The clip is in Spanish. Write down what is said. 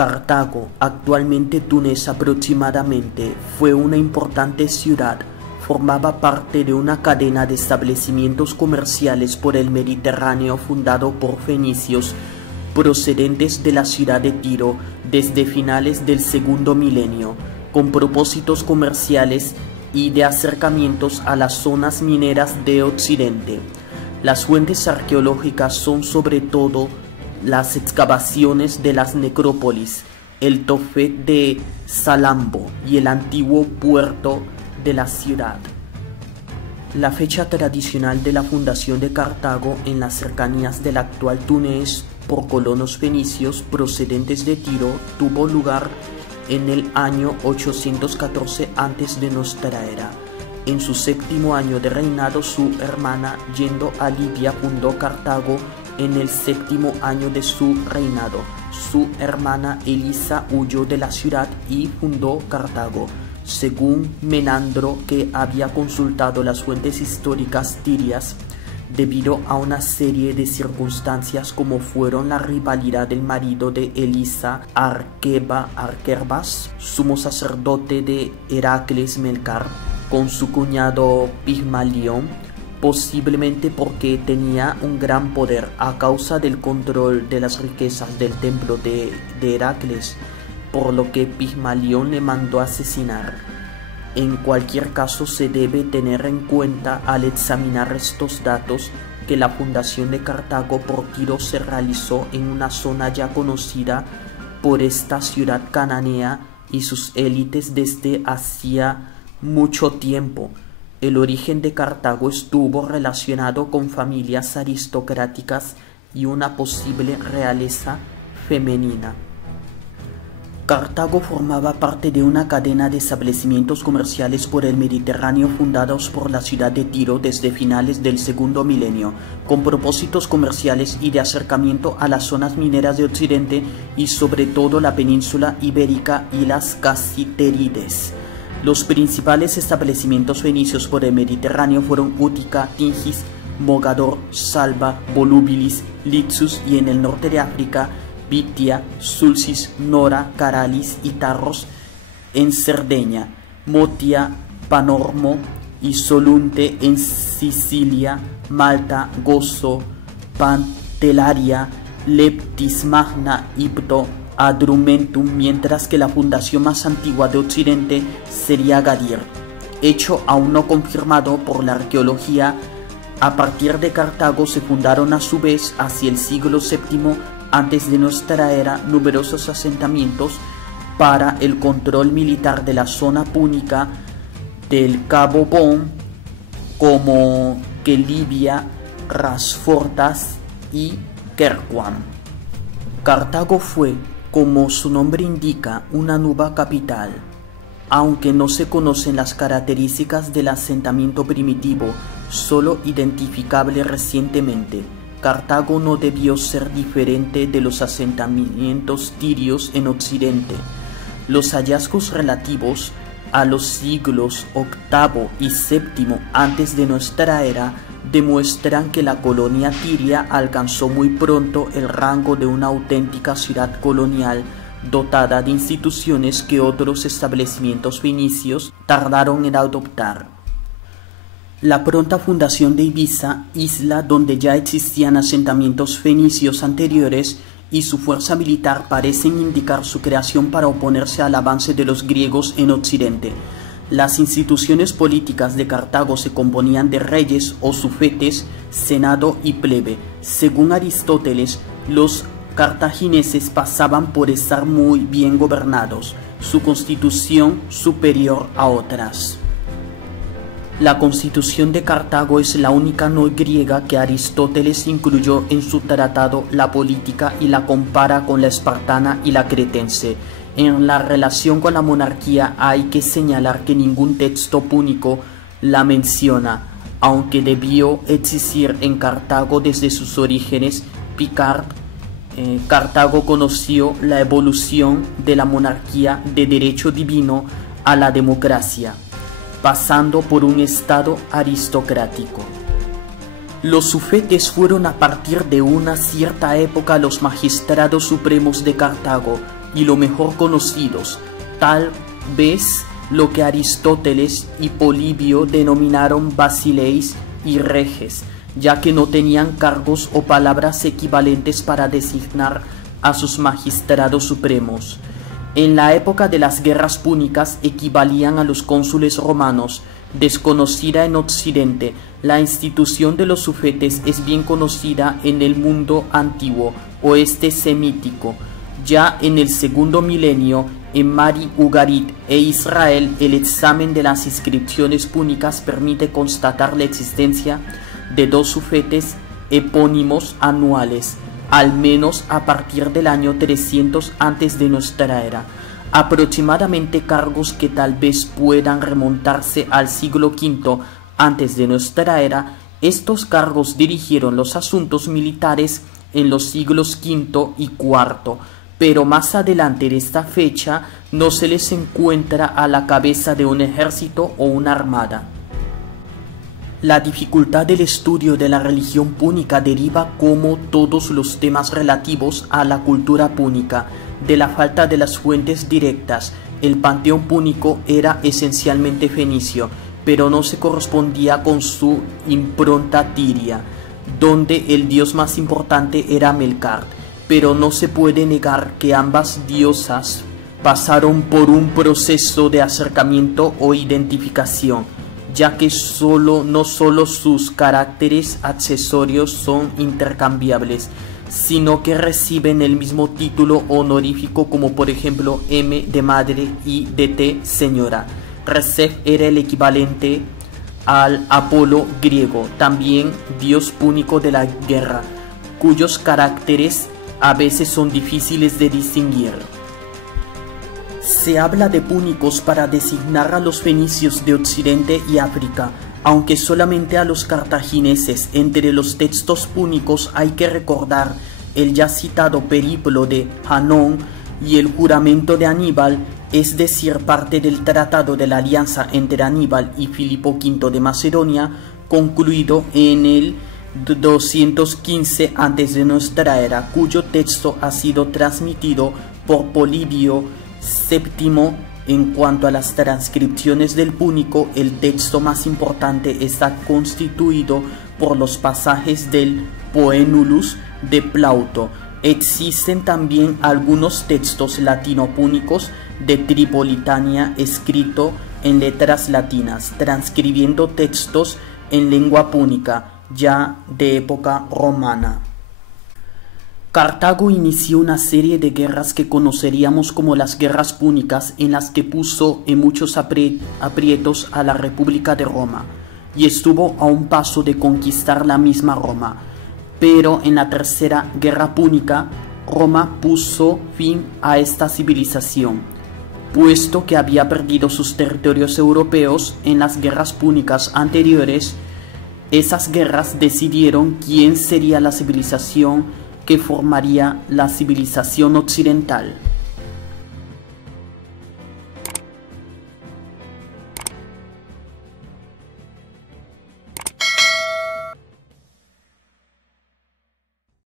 Cartago, actualmente Túnez aproximadamente, fue una importante ciudad. Formaba parte de una cadena de establecimientos comerciales por el Mediterráneo fundado por fenicios procedentes de la ciudad de Tiro desde finales del segundo milenio, con propósitos comerciales y de acercamientos a las zonas mineras de Occidente. Las fuentes arqueológicas son sobre todo las excavaciones de las necrópolis, el Tophet de Salambo y el antiguo puerto de la ciudad. La fecha tradicional de la fundación de Cartago en las cercanías del actual Túnez por colonos fenicios procedentes de Tiro tuvo lugar en el año 814 a.C. de nuestra era. En su séptimo año de reinado, su hermana, yendo a Libia, fundó Cartago. En el séptimo año de su reinado, su hermana Elisa huyó de la ciudad y fundó Cartago. Según Menandro, que había consultado las fuentes históricas tirias, debido a una serie de circunstancias como fueron la rivalidad del marido de Elisa, Arquebas, sumo sacerdote de Heracles Melcar, con su cuñado Pigmalión, posiblemente porque tenía un gran poder a causa del control de las riquezas del templo de Heracles, por lo que Pigmalión le mandó asesinar. En cualquier caso, se debe tener en cuenta al examinar estos datos que la fundación de Cartago por Tiro se realizó en una zona ya conocida por esta ciudad cananea y sus élites desde hacía mucho tiempo. El origen de Cartago estuvo relacionado con familias aristocráticas y una posible realeza femenina. Cartago formaba parte de una cadena de establecimientos comerciales por el Mediterráneo fundados por la ciudad de Tiro desde finales del segundo milenio, con propósitos comerciales y de acercamiento a las zonas mineras de Occidente y sobre todo la península ibérica y las Casitérides. Los principales establecimientos fenicios por el Mediterráneo fueron Útica, Tingis, Mogador, Salva, Volubilis, Lixus y en el norte de África, Bitia, Sulcis, Nora, Caralis y Tarros, en Cerdeña, Motia, Panormo y Solunte en Sicilia, Malta, Gozo, Pantelaria, Leptis, Magna, Ipto, Adrumentum, mientras que la fundación más antigua de Occidente sería Gadir, hecho aún no confirmado por la arqueología. A partir de Cartago se fundaron a su vez hacia el siglo VII antes de nuestra era numerosos asentamientos para el control militar de la zona púnica del Cabo Bon, como Quelibia, Rasfortas y Querquam. Cartago fue, como su nombre indica, una nueva capital. Aunque no se conocen las características del asentamiento primitivo, solo identificable recientemente, Cartago no debió ser diferente de los asentamientos tirios en Occidente. Los hallazgos relativos a los siglos VIII y VII antes de nuestra era demuestran que la colonia tiria alcanzó muy pronto el rango de una auténtica ciudad colonial dotada de instituciones que otros establecimientos fenicios tardaron en adoptar. La pronta fundación de Ibiza, isla donde ya existían asentamientos fenicios anteriores, y su fuerza militar parecen indicar su creación para oponerse al avance de los griegos en Occidente. Las instituciones políticas de Cartago se componían de reyes o sufetes, senado y plebe. Según Aristóteles, los cartagineses pasaban por estar muy bien gobernados, su constitución superior a otras. La constitución de Cartago es la única no griega que Aristóteles incluyó en su tratado La Política y la compara con la espartana y la cretense. En la relación con la monarquía hay que señalar que ningún texto púnico la menciona, aunque debió existir en Cartago desde sus orígenes. Picard, Cartago conoció la evolución de la monarquía de derecho divino a la democracia, pasando por un estado aristocrático. Los sufetes fueron a partir de una cierta época los magistrados supremos de Cartago, y lo mejor conocidos, tal vez lo que Aristóteles y Polibio denominaron basileis y reges, ya que no tenían cargos o palabras equivalentes para designar a sus magistrados supremos. En la época de las guerras púnicas equivalían a los cónsules romanos. Desconocida en Occidente, la institución de los sufetes es bien conocida en el mundo antiguo, oeste semítico. Ya en el segundo milenio, en Mari Ugarit e Israel, el examen de las inscripciones púnicas permite constatar la existencia de dos sufetes epónimos anuales, al menos a partir del año 300 antes de nuestra era. Aproximadamente cargos que tal vez puedan remontarse al siglo V antes de nuestra era. Estos cargos dirigieron los asuntos militares en los siglos V y IV, pero más adelante de esta fecha no se les encuentra a la cabeza de un ejército o una armada. La dificultad del estudio de la religión púnica deriva, como todos los temas relativos a la cultura púnica, de la falta de las fuentes directas. El panteón púnico era esencialmente fenicio, pero no se correspondía con su impronta tiria, donde el dios más importante era Melkart. Pero no se puede negar que ambas diosas pasaron por un proceso de acercamiento o identificación, ya que no solo sus caracteres accesorios son intercambiables, sino que reciben el mismo título honorífico, como por ejemplo M de madre y de T señora. Recep era el equivalente al Apolo griego, también dios púnico de la guerra, cuyos caracteres a veces son difíciles de distinguir. Se habla de púnicos para designar a los fenicios de Occidente y África, aunque solamente a los cartagineses. Entre los textos púnicos hay que recordar el ya citado periplo de Hanón y el juramento de Aníbal, es decir, parte del tratado de la alianza entre Aníbal y Filipo V de Macedonia, concluido en el 215 antes de nuestra era, cuyo texto ha sido transmitido por Polibio VII. En cuanto a las transcripciones del púnico, el texto más importante está constituido por los pasajes del Poenulus de Plauto. Existen también algunos textos latino-púnicos de Tripolitania escrito en letras latinas, transcribiendo textos en lengua púnica ya de época romana. Cartago inició una serie de guerras que conoceríamos como las guerras púnicas, en las que puso en muchos aprietos a la República de Roma, y estuvo a un paso de conquistar la misma Roma. Pero en la tercera guerra púnica, Roma puso fin a esta civilización, puesto que había perdido sus territorios europeos en las guerras púnicas anteriores. Esas guerras decidieron quién sería la civilización que formaría la civilización occidental.